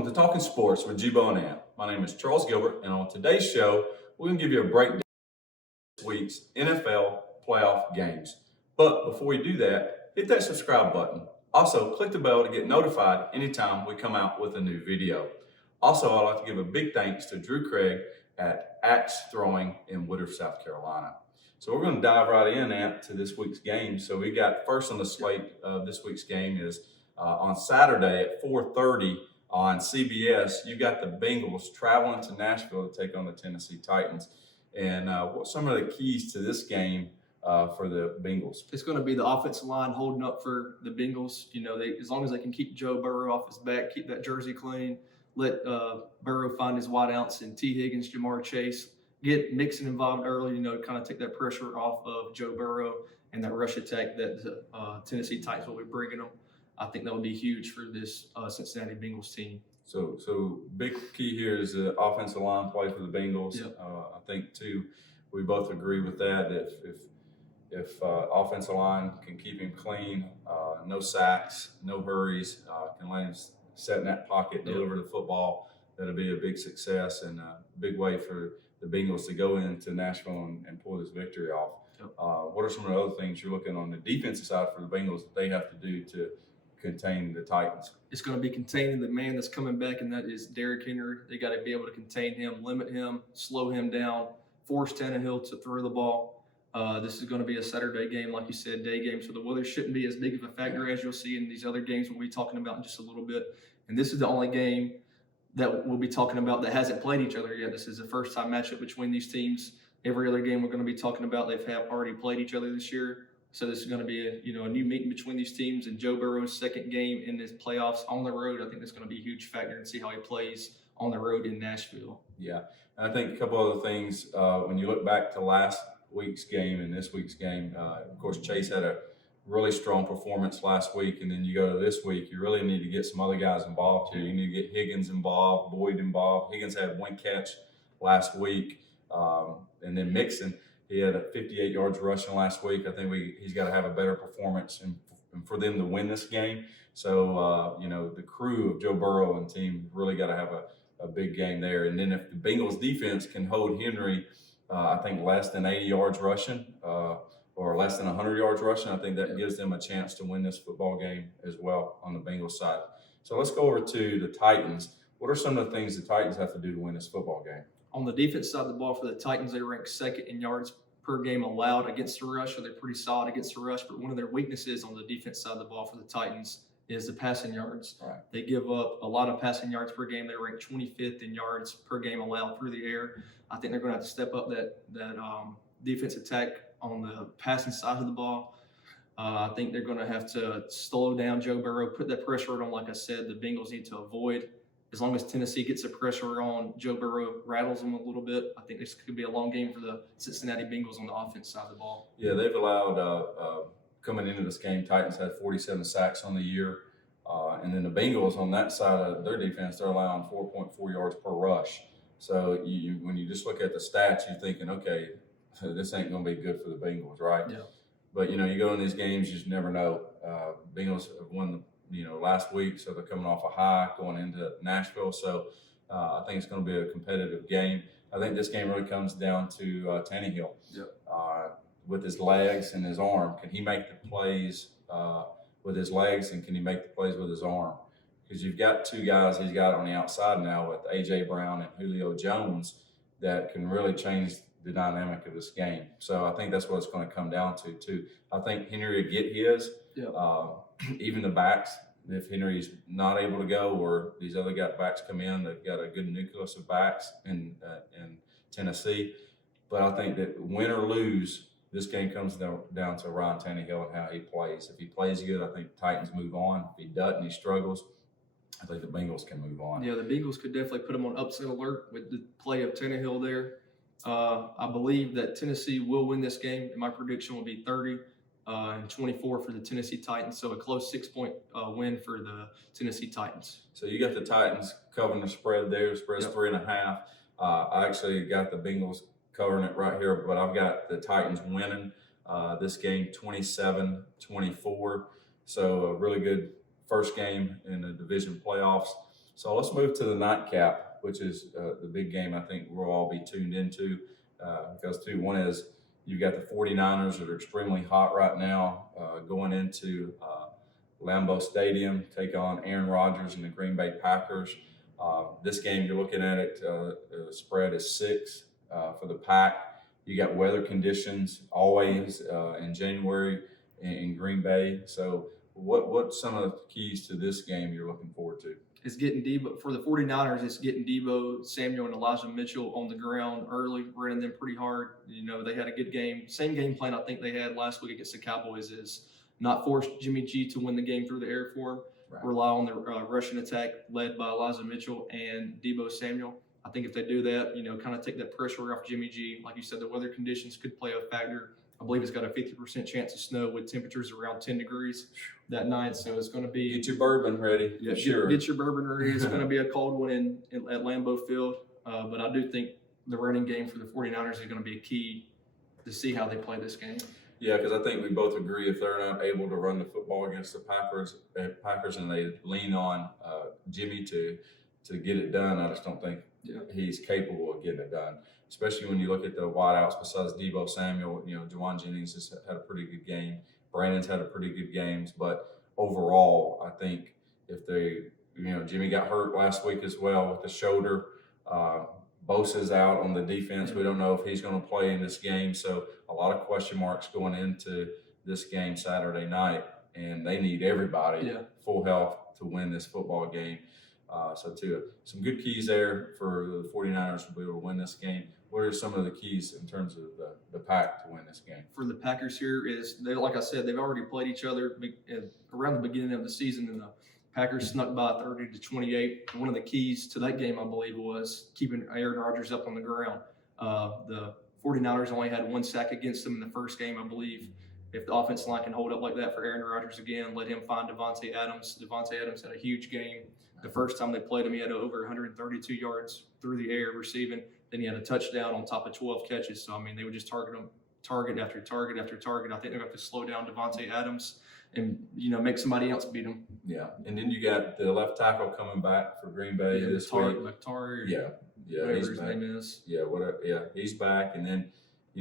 Welcome to Talking Sports with GBO and Amp. My name is Charles Gilbert, and on today's show, we're going to give you a breakdown of this week's NFL playoff games. But before we do that, hit that subscribe button. Also, click the bell to get notified anytime we come out with a new video. Also, I'd like to give a big thanks to Drew Craig at Axe Throwing in Woodruff, South Carolina. So we're going to dive right in, Amp, to this week's game. So we got first on the slate of this week's game is on Saturday at 4:30 on CBS. You got the Bengals traveling to Nashville to take on the Tennessee Titans. And what's some of the keys to this game for the Bengals? It's going to be the offensive line holding up for the Bengals. You know, as long as they can keep Joe Burrow off his back, keep that jersey clean, let Burrow find his wide outs and T. Higgins, Jamar Chase, get Mixon involved early, you know, kind of take that pressure off of Joe Burrow and that rush attack that the Tennessee Titans will be bringing them. I think that would be huge for this Cincinnati Bengals team. So big key here is the offensive line play for the Bengals. Yep. I think too, we both agree with that. If offensive line can keep him clean, no sacks, no hurries, can let him set in that pocket, deliver the football, that'll be a big success and a big way for the Bengals to go into Nashville and pull this victory off. Yep. What are some of the other things you're looking on the defensive side for the Bengals that they have to do to contain the Titans? It's going to be containing the man that's coming back, and that is Derrick Henry. They got to be able to contain him, limit him, slow him down, force Tannehill to throw the ball. This is going to be a Saturday game, like you said, day game, so the weather shouldn't be as big of a factor as you'll see in these other games we'll be talking about in just a little bit. And this is the only game that we'll be talking about that hasn't played each other yet. This is the first time matchup between these teams. Every other game we're going to be talking about, they've already played each other this year. So this is going to be a new meeting between these teams, and Joe Burrow's second game in his playoffs on the road. I think that's going to be a huge factor and see how he plays on the road in Nashville. Yeah, and I think a couple other things. When you look back to last week's game and this week's game, of course, Chase had a really strong performance last week, and then you go to this week, you really need to get some other guys involved here. You need to get Higgins involved, Boyd involved. Higgins had one catch last week, and then Mixon. He had a 58 yards rushing last week. I think he's got to have a better performance and for them to win this game. So, the crew of Joe Burrow and team really got to have a big game there. And then if the Bengals defense can hold Henry, I think less than 80 yards rushing or less than 100 yards rushing, I think that gives them a chance to win this football game as well on the Bengals side. So let's go over to the Titans. What are some of the things the Titans have to do to win this football game? On the defense side of the ball for the Titans, they rank second in yards per game allowed against the rush, so they're pretty solid against the rush. But one of their weaknesses on the defense side of the ball for the Titans is the passing yards. Right. They give up a lot of passing yards per game. They rank 25th in yards per game allowed through the air. I think they're going to have to step up that defense attack on the passing side of the ball. I think they're going to have to slow down Joe Burrow, put that pressure on. Like I said, the Bengals need to avoid. As long as Tennessee gets the pressure on, Joe Burrow rattles them a little bit. I think this could be a long game for the Cincinnati Bengals on the offense side of the ball. Yeah, they've allowed, coming into this game, Titans had 47 sacks on the year. And then the Bengals on that side of their defense, they're allowing 4.4 yards per rush. So when you just look at the stats, you're thinking, okay, this ain't going to be good for the Bengals, right? Yeah. But, you go in these games, you just never know. Bengals have won last week, so they're coming off a high going into Nashville. So I think it's going to be a competitive game. I think this game really comes down to Tannehill. Yep. With his legs and his arm. Can he make the plays with his legs, and can he make the plays with his arm? Because you've got two guys he's got on the outside now with A.J. Brown and Julio Jones that can really change the dynamic of this game. So I think that's what it's going to come down to, too. I think Henry will get his. Yep. Even the backs, if Henry's not able to go or these other backs come in, they've got a good nucleus of backs in Tennessee. But I think that win or lose, this game comes down to Ryan Tannehill and how he plays. If he plays good, I think the Titans move on. If he doesn't, he struggles, I think the Bengals can move on. Yeah, the Bengals could definitely put them on upset alert with the play of Tannehill there. I believe that Tennessee will win this game, and my prediction will be 30 and 24 for the Tennessee Titans. So a close 6-point win for the Tennessee Titans. So you got the Titans covering the spread there. The spread's 3.5. I actually got the Bengals covering it right here, but I've got the Titans winning this game 27-24. So a really good first game in the division playoffs. So let's move to the nightcap, which is the big game I think we'll all be tuned into because one is you've got the 49ers that are extremely hot right now going into Lambeau Stadium, take on Aaron Rodgers and the Green Bay Packers. This game, you're looking at it, the spread is 6 for the Pack. You got weather conditions always in January in Green Bay. So what's some of the keys to this game you're looking forward to? It's getting Debo for the 49ers. It's getting Debo Samuel and Elijah Mitchell on the ground early, running them pretty hard. They had a good game. Same game plan I think they had last week against the Cowboys is not force Jimmy G to win the game through the air for him. Right. Rely on the rushing attack led by Elijah Mitchell and Debo Samuel. I think if they do that, kind of take that pressure off Jimmy G. Like you said, the weather conditions could play a factor. I believe it's got a 50% chance of snow with temperatures around 10 degrees that night. So it's going to be. Get your bourbon ready. Yeah, sure. Get your bourbon ready. It's going to be a cold one at Lambeau Field. But I do think the running game for the 49ers is going to be a key to see how they play this game. Yeah, because I think we both agree if they're not able to run the football against the Packers and they lean on Jimmy to get it done, I just don't think he's capable of getting it done. Especially when you look at the wideouts besides Debo Samuel, Juwan Jennings has had a pretty good game. Brandon's had a pretty good games, but overall, I think if they, Jimmy got hurt last week as well with the shoulder. Bosa's out on the defense. We don't know if he's going to play in this game. So a lot of question marks going into this game Saturday night, and they need everybody full health to win this football game. Some good keys there for the 49ers to be able to win this game. What are some of the keys in terms of the Pack to win this game? For the Packers here like I said, they've already played each other around the beginning of the season, and the Packers snuck by 30-28. One of the keys to that game, I believe, was keeping Aaron Rodgers up on the ground. The 49ers only had 1 sack against them in the first game, I believe. If the offensive line can hold up like that for Aaron Rodgers again, let him find Devontae Adams. Devontae Adams had a huge game. The first time they played him, he had over 132 yards through the air receiving. Then he had a touchdown on top of 12 catches. So, they would just target him, target after target after target. I think they're going to have to slow down Devontae Adams and, make somebody else beat him. Yeah. And then you got the left tackle coming back for Green Bay this week. Whatever his name is. Yeah, he's back. And then,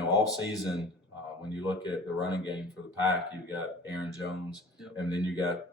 all season, when you look at the running game for the Pack, you've got Aaron Jones, and then you got,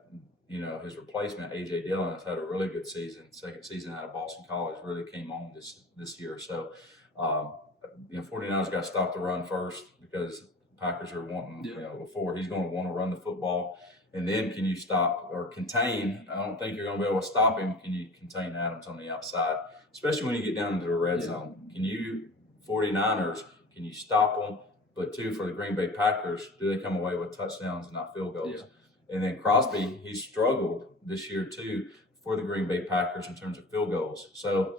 his replacement, A.J. Dillon, has had a really good season. Second season out of Boston College, really came on this year. So, 49ers got to stop the run first because Packers are wanting, before he's going to want to run the football. And then can you stop or contain? I don't think you're going to be able to stop him. Can you contain Adams on the outside, especially when you get down into the red zone? Can you, 49ers, can you stop them? But two, for the Green Bay Packers, do they come away with touchdowns and not field goals? Yeah. And then Crosby, he's struggled this year too for the Green Bay Packers in terms of field goals. So,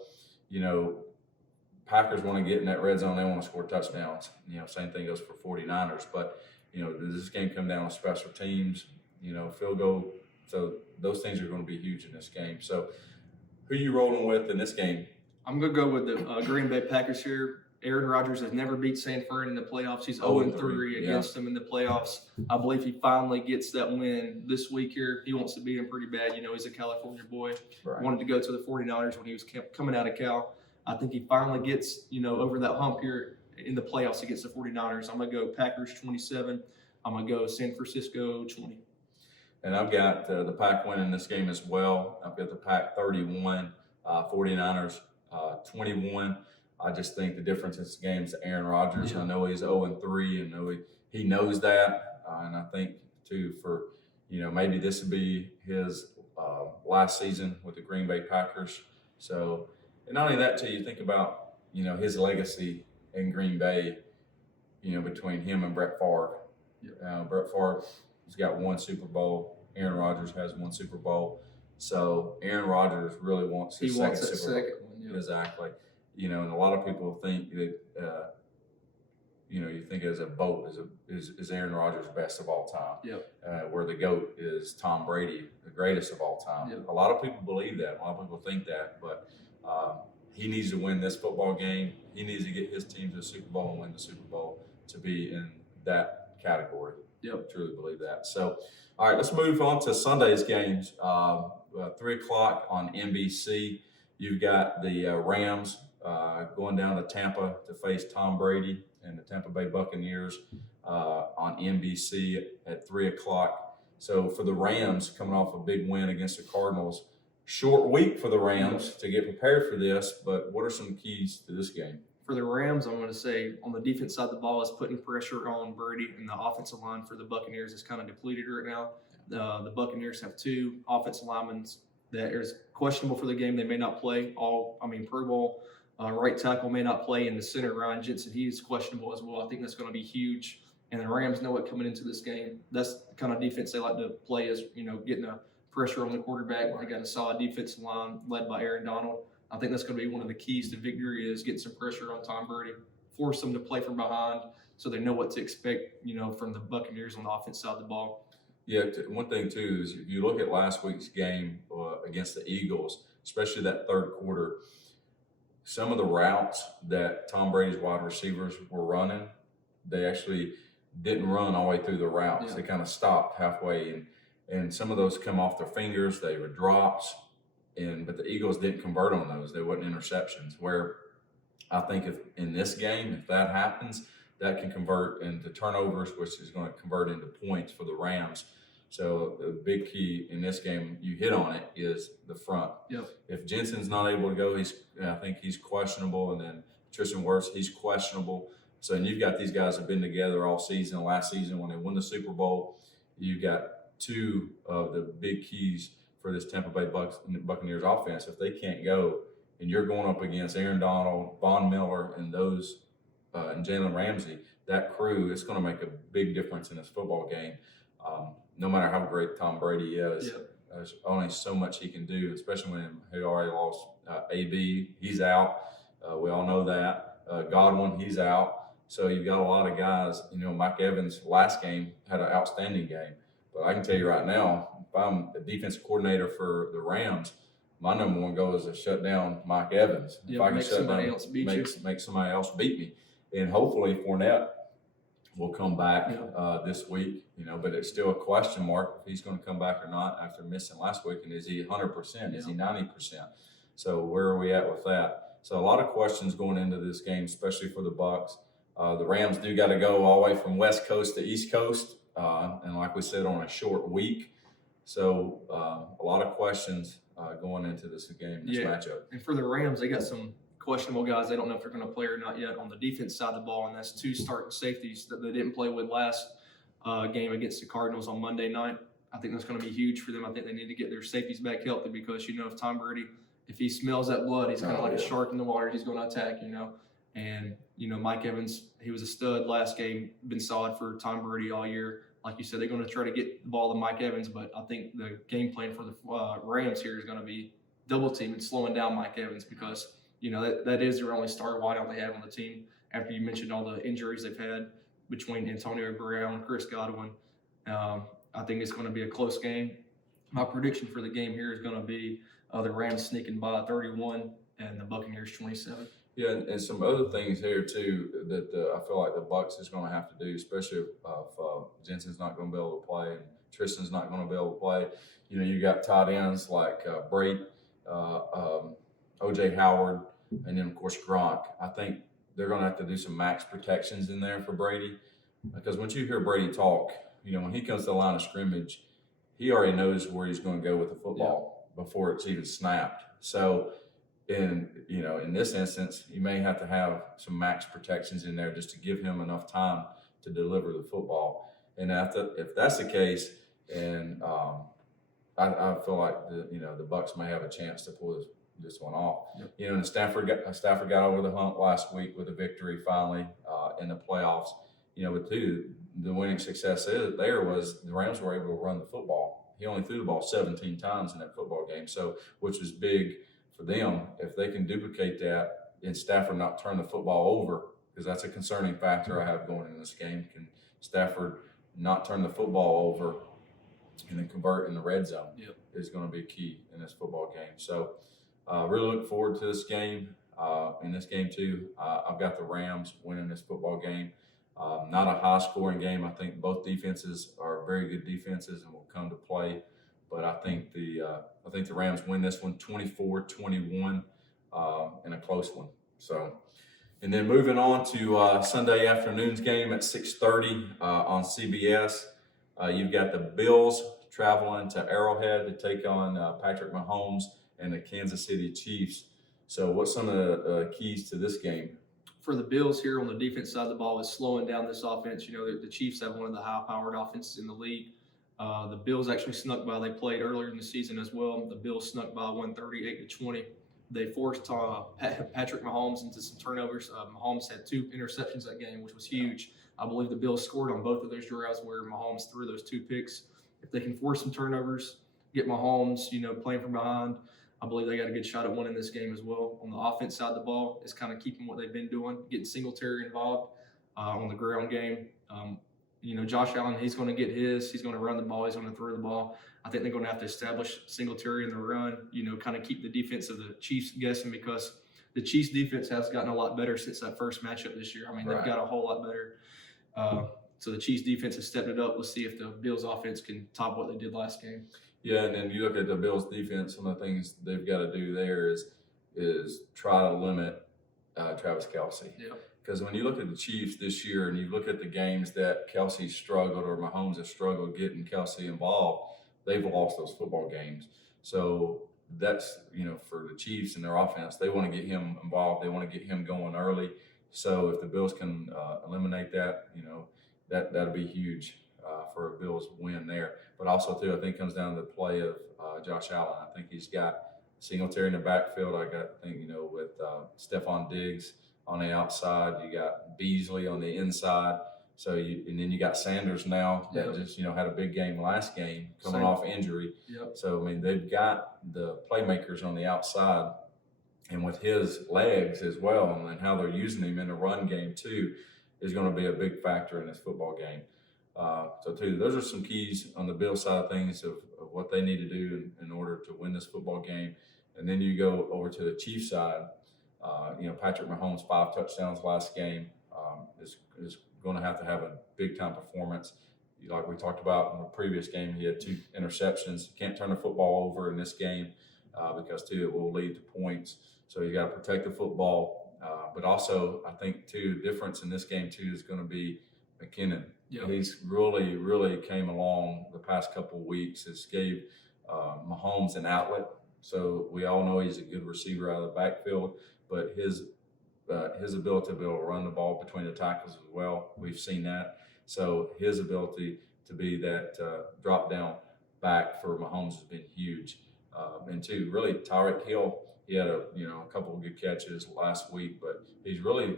Packers want to get in that red zone. They want to score touchdowns. Same thing goes for 49ers. But, does this game come down to special teams, field goal? So those things are going to be huge in this game. So who are you rolling with in this game? I'm going to go with the Green Bay Packers here. Aaron Rodgers has never beat San Fran in the playoffs. He's 0-3 against them in the playoffs. I believe he finally gets that win this week here. He wants to beat him pretty bad. He's a California boy. Right. Wanted to go to the 49ers when he was coming out of Cal. I think he finally gets, over that hump here in the playoffs against the 49ers. I'm going to go Packers 27. I'm going to go San Francisco 20. And I've got the Pack winning this game as well. I've got the Pack 31, 49ers 21. I just think the difference in this game is Aaron Rodgers. I know he's 0-3, and know he knows that. And I think, too, for, maybe this would be his last season with the Green Bay Packers. So, and not only that, too, you think about, his legacy in Green Bay, between him and Brett Favre. Brett Favre has got 1 Super Bowl. Aaron Rodgers has 1 Super Bowl. So Aaron Rodgers really wants his second Super Bowl. One. Exactly. And a lot of people think that, you think as a GOAT is Aaron Rodgers best of all time. Where the GOAT is Tom Brady, the greatest of all time. A lot of people believe that. A lot of people think that. But he needs to win this football game. He needs to get his team to the Super Bowl and win the Super Bowl to be in that category. Yep. I truly believe that. So, all right, let's move on to Sunday's games. 3 o'clock on NBC. You've got the Rams going down to Tampa to face Tom Brady and the Tampa Bay Buccaneers on NBC at 3 o'clock. So for the Rams, coming off a big win against the Cardinals, short week for the Rams to get prepared for this, but what are some keys to this game? For the Rams, I'm going to say on the defense side of the ball is putting pressure on Brady, and the offensive line for the Buccaneers is kind of depleted right now. The Buccaneers have 2 offensive linemen that is questionable for the game. They may not play Pro Bowl right tackle may not play, in the center, Ryan Jensen, he is questionable as well. I think that's going to be huge. And the Rams know it coming into this game. That's the kind of defense they like to play, is, getting a pressure on the quarterback. They got a solid defensive line led by Aaron Donald. I think that's going to be one of the keys to victory, is getting some pressure on Tom Brady, force them to play from behind so they know what to expect, from the Buccaneers on the offense side of the ball. Yeah, one thing too is if you look at last week's game against the Eagles, especially that third quarter, some of the routes that Tom Brady's wide receivers were running, they actually didn't run all the way through the routes. Yeah. They kind of stopped halfway, and some of those come off their fingers. They were drops, but the Eagles didn't convert on those. They wasn't interceptions. Where I think if in this game, if that happens, that can convert into turnovers, which is going to convert into points for the Rams. So the big key in this game, you hit on it, is the front. Yep. If Jensen's not able to go, I think he's questionable, and then Tristan Wirfs, he's questionable. So and you've got these guys have been together all season. Last season when they won the Super Bowl, you've got 2 of the big keys for this Tampa Bay Buccaneers offense. If they can't go, and you're going up against Aaron Donald, Von Miller, and those and Jalen Ramsey, that crew, it's going to make a big difference in this football game. No matter how great Tom Brady is, there's only so much he can do, especially when he already lost AB. He's out. We all know that. Godwin, he's out. So you've got a lot of guys. Mike Evans last game had an outstanding game. But I can tell you right now, if I'm the defensive coordinator for the Rams, my number one goal is to shut down Mike Evans. If I can make somebody else beat you. Make somebody else beat me. And hopefully Fournette will come back this week, but it's still a question mark if he's going to come back or not after missing last week. And is he 100%? Is he 90%? So where are we at with that? So a lot of questions going into this game, especially for the Bucs. The Rams do got to go all the way from West Coast to East Coast, and like we said, on a short week. So a lot of questions going into this game, this matchup. And for the Rams, they got some questionable guys. They don't know if they're going to play or not yet on the defense side of the ball, and that's 2 starting safeties that they didn't play with last game against the Cardinals on Monday night. I think that's going to be huge for them. I think they need to get their safeties back healthy, because if Tom Brady, if he smells that blood, he's kind of like a shark in the water. He's going to attack, And Mike Evans, he was a stud last game, been solid for Tom Brady all year. Like you said, they're going to try to get the ball to Mike Evans, but I think the game plan for the Rams here is going to be double team and slowing down Mike Evans, because that is their only star wideout they have on the team. After you mentioned all the injuries they've had between Antonio Brown and Chris Godwin, I think it's going to be a close game. My prediction for the game here is going to be the Rams sneaking by 31 and the Buccaneers 27. Yeah, and some other things here too that I feel like the Bucs is going to have to do, especially if Jensen's not going to be able to play and Tristan's not going to be able to play. You got tight ends like Brate, O.J. Howard, and then of course Gronk. I think they're going to have to do some max protections in there for Brady, because once you hear Brady talk, when he comes to the line of scrimmage, he already knows where he's going to go with the football before it's even snapped. So. In this instance, you may have to have some max protections in there just to give him enough time to deliver the football. And if that's the case, and I feel like the Bucs may have a chance to pull this one off. Yep. And Stafford got over the hump last week with a victory finally in the playoffs. But the winning success there was the Rams were able to run the football. He only threw the ball 17 times in that football game, which was big. For them, if they can duplicate that and Stafford not turn the football over, because that's a concerning factor I have going in this game. Can Stafford not turn the football over and then convert in the red zone is going to be key in this football game. So really look forward to this game. In this game too, I've got the Rams winning this football game. Not a high-scoring game. I think both defenses are very good defenses and will come to play. But I think the Rams win this one 24-21 in a close one. So, and then moving on to Sunday afternoon's game at 6:30 on CBS. You've got the Bills traveling to Arrowhead to take on Patrick Mahomes and the Kansas City Chiefs. So, what's some of the keys to this game? For the Bills here on the defense side of the ball is slowing down this offense. You know, the Chiefs have one of the high-powered offenses in the league. The Bills actually snuck by. They played earlier in the season as well. The Bills snuck by 138-20. They forced Patrick Mahomes into some turnovers. Mahomes had 2 interceptions that game, which was huge. I believe the Bills scored on both of those drives where Mahomes threw those 2 picks. If they can force some turnovers, get Mahomes, playing from behind, I believe they got a good shot at winning this game as well. On the offense side of the ball, is kind of keeping what they've been doing, getting Singletary involved on the ground game. Josh Allen, he's going to get his. He's going to run the ball. He's going to throw the ball. I think they're going to have to establish Singletary in the run, kind of keep the defense of the Chiefs guessing because the Chiefs defense has gotten a lot better since that first matchup this year. I mean, they've got a whole lot better. So the Chiefs defense has stepped it up. Let's see if the Bills offense can top what they did last game. Yeah, and then you look at the Bills defense, some of the things they've got to do there is try to limit Travis Kelce. Yeah. Because when you look at the Chiefs this year and you look at the games that Kelce struggled or Mahomes has struggled getting Kelce involved, they've lost those football games. So that's, for the Chiefs and their offense, they want to get him involved. They want to get him going early. So if the Bills can eliminate that, that'll be huge for a Bills win there. But also, too, I think it comes down to the play of Josh Allen. I think he's got Singletary in the backfield. I think, with Stephon Diggs on the outside, you got Beasley on the inside. So and then you got Sanders now that just had a big game last game coming off injury. Yep. So I mean they've got the playmakers on the outside, and with his legs as well, and how they're using him in the run game too, is going to be a big factor in this football game. So too, those are some keys on the Bills side of things of what they need to do in order to win this football game. And then you go over to the Chiefs side. Patrick Mahomes 5 touchdowns last game is going to have a big time performance. Like we talked about in the previous game, he had 2 interceptions. You can't turn the football over in this game because too it will lead to points. So you got to protect the football. But also, I think too, the difference in this game too is going to be McKinnon. Yep. He's really, really came along the past couple of weeks. It's gave Mahomes an outlet. So we all know he's a good receiver out of the backfield, but his ability to be able to run the ball between the tackles as well, we've seen that. So his ability to be that drop down back for Mahomes has been huge. And two, really Tyreek Hill, he had a couple of good catches last week, but he's really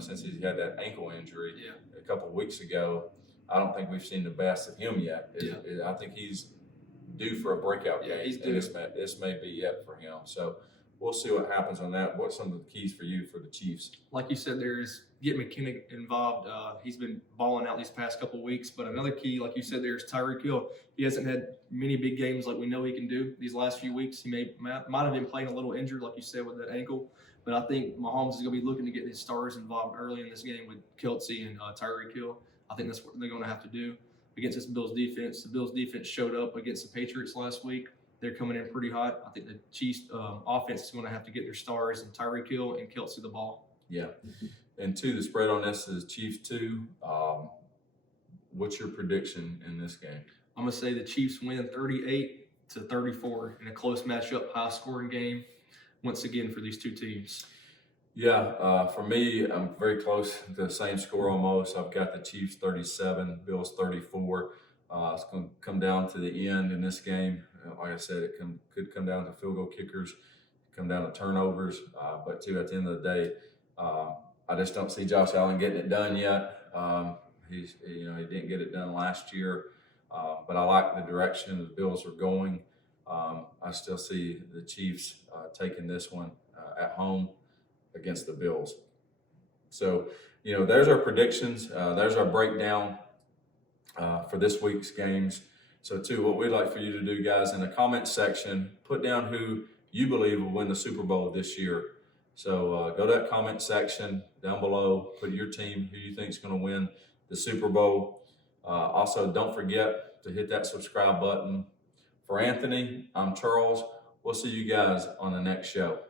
since he's had that ankle injury a couple of weeks ago, I don't think we've seen the best of him yet. I think he's due for a breakout game. He's due. This may be it for him. So we'll see what happens on that. What's some of the keys for you for the Chiefs? Like you said, there's get McKinnon involved. He's been balling out these past couple of weeks. But another key, like you said, there's Tyreek Hill. He hasn't had many big games like we know he can do these last few weeks. He might have been playing a little injured, like you said, with that ankle. But I think Mahomes is going to be looking to get his stars involved early in this game with Kelce and Tyreek Hill. I think that's what they're going to have to do against this Bills defense. The Bills defense showed up against the Patriots last week. They're coming in pretty hot. I think the Chiefs offense is going to have to get their stars in Tyreek Hill and Kelce the ball. Yeah. And two, the spread on this is Chiefs 2. What's your prediction in this game? I'm going to say the Chiefs win 38-34 in a close matchup, high-scoring game, once again for these two teams. Yeah, for me, I'm very close to the same score almost. I've got the Chiefs 37, Bills 34. It's going to come down to the end in this game. Like I said, it could come down to field goal kickers, come down to turnovers. But too, at the end of the day, I just don't see Josh Allen getting it done yet. He didn't get it done last year. But I like the direction the Bills are going. I still see the Chiefs taking this one at home against the Bills. So, there's our predictions. There's our breakdown for this week's games. So, too, what we'd like for you to do, guys, in the comments section, put down who you believe will win the Super Bowl this year. So go to that comment section down below, put your team, who you think is going to win the Super Bowl. Also, don't forget to hit that subscribe button. For Anthony, I'm Charles. We'll see you guys on the next show.